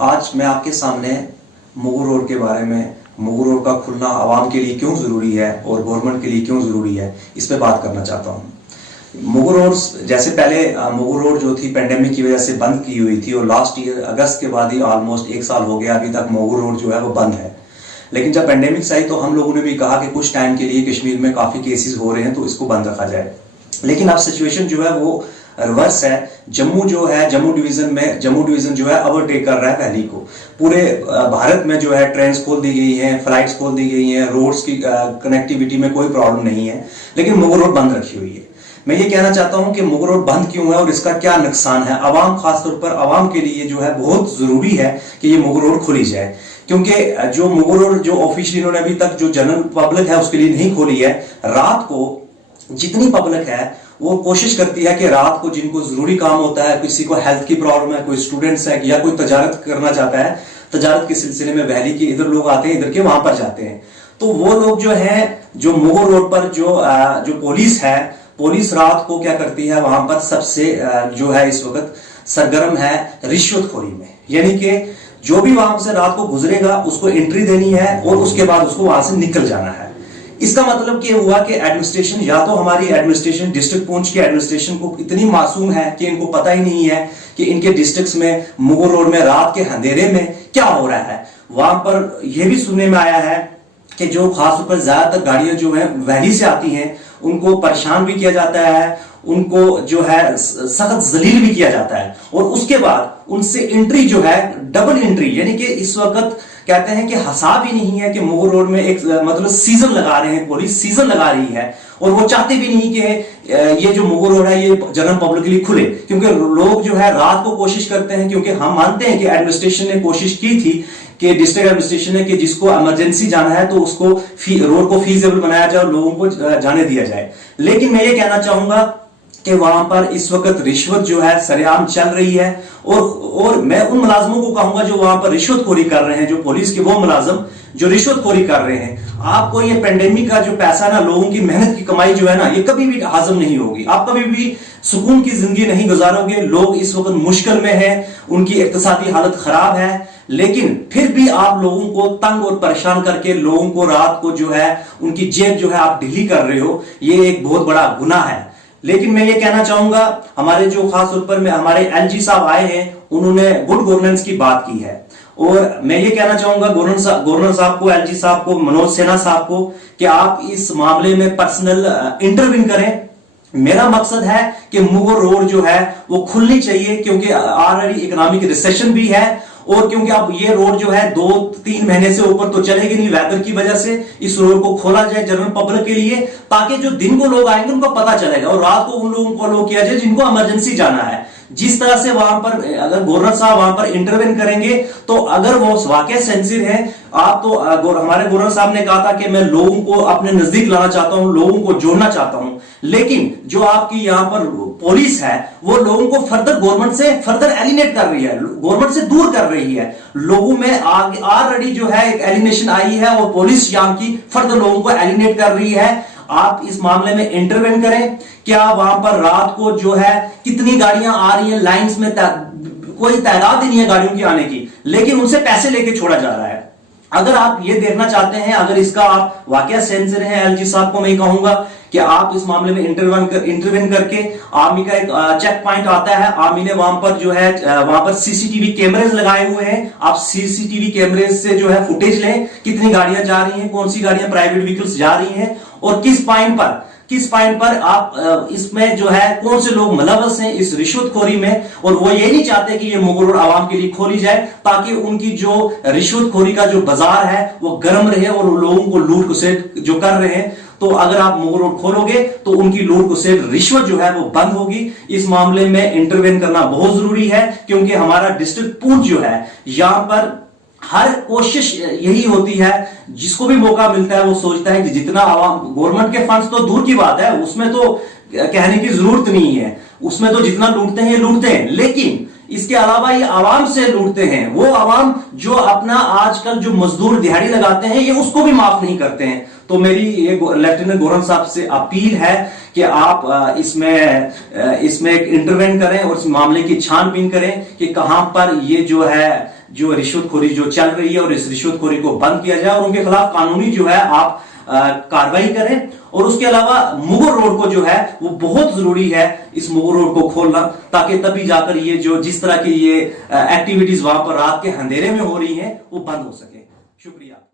आज मैं आपके सामने मुगल रोड के बारे में, मुगल रोड का खुलना आवाम के लिए क्यों ज़रूरी है और गवर्नमेंट के लिए क्यों ज़रूरी है, इस पे बात करना चाहता हूँ। मुगल रोड जैसे पहले मुगल रोड जो थी पेंडेमिक की वजह से बंद की हुई थी और लास्ट ईयर अगस्त के बाद ही ऑलमोस्ट 1 साल हो गया, अभी तक मुगल रोड जो है वो बंद है। लेकिन जब पेंडेमिक आई तो हम लोगों ने भी कहा कि कुछ टाइम के लिए कश्मीर में काफ़ी केसेस हो रहे हैं तो इसको बंद रखा जाए। लेकिन अब सिचुएशन जो है वो रिवर्स है। जम्मू डिवीजन जो है ओवरटेक कर रहा है वैली को। पूरे भारत में जो है ट्रेन्स खोल दी गई हैं, फ्लाइट्स खोल दी गई हैं, रोड्स की कनेक्टिविटी में कोई प्रॉब्लम नहीं है, लेकिन मुगल रोड बंद रखी हुई है। मैं ये कहना चाहता हूं कि मुगल रोड बंद क्यों है और इसका क्या नुकसान है। आवाम, खासतौर पर आवाम के लिए जो है बहुत जरूरी है कि ये मुगल रोड खोली जाए, क्योंकि जो मुगल रोड जो ऑफिशियली इन्होंने अभी तक जो जनरल पब्लिक है उसके लिए नहीं खोली है। रात को जितनी पब्लिक है वो कोशिश करती है कि रात को जिनको जरूरी काम होता है, किसी को हेल्थ की प्रॉब्लम है, कोई स्टूडेंट्स है या कोई तजारत करना चाहता है, तजारत के सिलसिले में वैली के इधर लोग आते हैं, इधर के वहां पर जाते हैं। तो वो लोग जो है, जो मुगल रोड पर जो पुलिस है, पुलिस रात को क्या करती है, वहां पर सबसे जो है इस वक्त सरगर्म है रिश्वतखोरी में। यानी कि जो भी वहां से रात को गुजरेगा उसको एंट्री देनी है और उसके बाद उसको वहां से निकल जाना है। इसका मतलब क्या हुआ कि एडमिनिस्ट्रेशन, या तो हमारी एडमिनिस्ट्रेशन डिस्ट्रिक्ट पुंछ की एडमिनिस्ट्रेशन को इतनी मासूम है कि इनको पता ही नहीं है कि इनके डिस्ट्रिक्ट्स में मुगल रोड में रात के अंधेरे में क्या हो रहा है। वहां पर यह भी सुनने में आया है कि जो खासतौर पर ज्यादातर गाड़ियां जो है वैली से आती हैं उनको परेशान भी किया जाता है, उनको जो है सख्त जलील भी किया जाता है और उसके बाद उनसे एंट्री जो है डबल एंट्री। यानी कि इस वक्त कहते हैं कि हिसाब ही नहीं है कि मुगल रोड में एक मतलब सीजन लगा रहे हैं, पुलिस सीजन लगा रही है और वो चाहते भी नहीं कि ये जो मुगल रोड है ये जनरल पब्लिक के लिए खुले, क्योंकि लोग जो है रात को कोशिश करते हैं, क्योंकि हम मानते हैं कि एडमिनिस्ट्रेशन ने कोशिश की थी कि डिस्ट्रिक्ट एडमिनिस्ट्रेशन ने कि जिसको इमरजेंसी जाना है तो उसको रोड को फीजेबल बनाया जाए और लोगों को जाने दिया जाए। लेकिन मैं ये कहना चाहूंगा कि वहां पर इस वक्त रिश्वत जो है सरेआम चल रही है और मैं उन मुलाजमों को कहूंगा जो वहां पर रिश्वतखोरी कर रहे हैं, जो पुलिस के वो मुलाजम जो रिश्वतखोरी कर रहे हैं, आपको ये पेंडेमिक का जो पैसा ना, लोगों की मेहनत की कमाई जो है ना, ये कभी भी हाजिम नहीं होगी। आप कभी भी सुकून की जिंदगी नहीं गुजारोगे। लोग इस वक्त मुश्किल में है, उनकी इक्तिसादी हालत खराब है, लेकिन फिर भी आप लोगों को तंग और परेशान करके लोगों को रात को जो है उनकी जेब जो है आप ढीली कर रहे हो, ये एक बहुत बड़ा गुनाह है। लेकिन मैं ये कहना चाहूंगा, हमारे जो खास तौर पर में हमारे एलजी साहब आए हैं, उन्होंने गुड गवर्नेंस की बात की है और मैं ये कहना चाहूंगा गवर्नर साहब को, एलजी साहब को, मनोज सिन्हा साहब को कि आप इस मामले में पर्सनल इंटरवीन करें। मेरा मकसद है कि मुगल रोड जो है वो खुलनी चाहिए, क्योंकि ऑलरेडी इकोनॉमिक रिसेशन भी है और क्योंकि अब ये रोड जो है 2-3 महीने से ऊपर तो चलेगी नहीं वेदर की वजह से। इस रोड को खोला जाए जनरल पब्लिक के लिए, ताकि जो दिन को लोग आएंगे उनको पता चलेगा और रात को उन लोगों को अलो किया जाए जिनको इमरजेंसी जाना है। जिस तरह से वहां पर अगर गवर्नर साहब वहां पर इंटरवेन करेंगे तो अगर वो वाकई सेंसिटिव है, आप तो हमारे गवर्नर साहब ने कहा था कि मैं लोगों को अपने नजदीक लाना चाहता हूं, लोगों को जोड़ना चाहता हूं, लेकिन जो आपकी यहां पर पुलिस है वो लोगों को फर्दर गवर्नमेंट से फर्दर एलिनेट कर रही है, गवर्नमेंट से दूर कर रही है। लोगों में ऑलरेडी जो है एक एलिनेशन आई है और पुलिस यहां की फर्दर लोगों को एलिनेट कर रही है। आप इस मामले में इंटरवेन करें। क्या वहां पर रात को जो है कितनी गाड़ियां आ रही हैं, लाइंस में कोई तादाद ही नहीं है गाड़ियों की आने की, लेकिन उनसे पैसे लेके छोड़ा जा रहा है। अगर आप ये देखना चाहते हैं, अगर इसका आप वाकई सेंसर हैं, एलजी साहब को मैं कहूंगा कि आप इस मामले में इंटरवेन करके, आर्मी का एक चेक पॉइंट आता है, आर्मी ने वहां पर जो है वहां पर सीसीटीवी कैमरेज लगाए हुए हैं। आप सीसीटीवी कैमरेज से जो है फुटेज लें, कितनी गाड़ियां जा रही हैं, कौन सी गाड़ियां प्राइवेट व्हीकल्स जा रही हैं और किस पॉइंट पर आप इसमें जो है कौन से लोग मुलव्वस हैं इस रिश्वतखोरी में। और वो ये नहीं चाहते कि ये मुगल रोड आवाम के लिए खोली जाए, ताकि उनकी जो रिश्वतखोरी का जो बाजार है वो गर्म रहे और लोगों को लूट घुसेट जो कर रहे हैं। तो अगर आप मुगल रोड खोलोगे तो उनकी लूट घुसेट रिश्वत जो है वो बंद होगी। इस मामले में इंटरवेन करना बहुत जरूरी है, क्योंकि हमारा डिस्ट्रिक्ट पुंछ जो है, यहां पर हर कोशिश यही होती है, जिसको भी मौका मिलता है वो सोचता है कि जितना आवाम, गवर्नमेंट के फंड्स तो दूर की बात है, उसमें तो कहने की जरूरत नहीं है, उसमें तो जितना लूटते हैं ये लूटते हैं, लेकिन इसके अलावा ये आवाम से लूटते हैं। वो आवाम जो अपना आजकल जो मजदूर दिहाड़ी लगाते हैं ये उसको भी माफ नहीं करते हैं। तो मेरी ये लेफ्टिनेंट गवर्नर साहब से अपील है कि आप इसमें एक इंटरवेन करें और इस मामले की छानबीन करें कि कहां पर ये जो है जो रिश्वतखोरी जो चल रही है और इस रिश्वतखोरी को बंद किया जाए और उनके खिलाफ कानूनी जो है आप कार्रवाई करें। और उसके अलावा मुगल रोड को जो है वो बहुत जरूरी है इस मुगल रोड को खोलना, ताकि तभी जाकर ये जो जिस तरह की ये एक्टिविटीज वहां पर रात के अंधेरे में हो रही हैं वो बंद हो सके। शुक्रिया।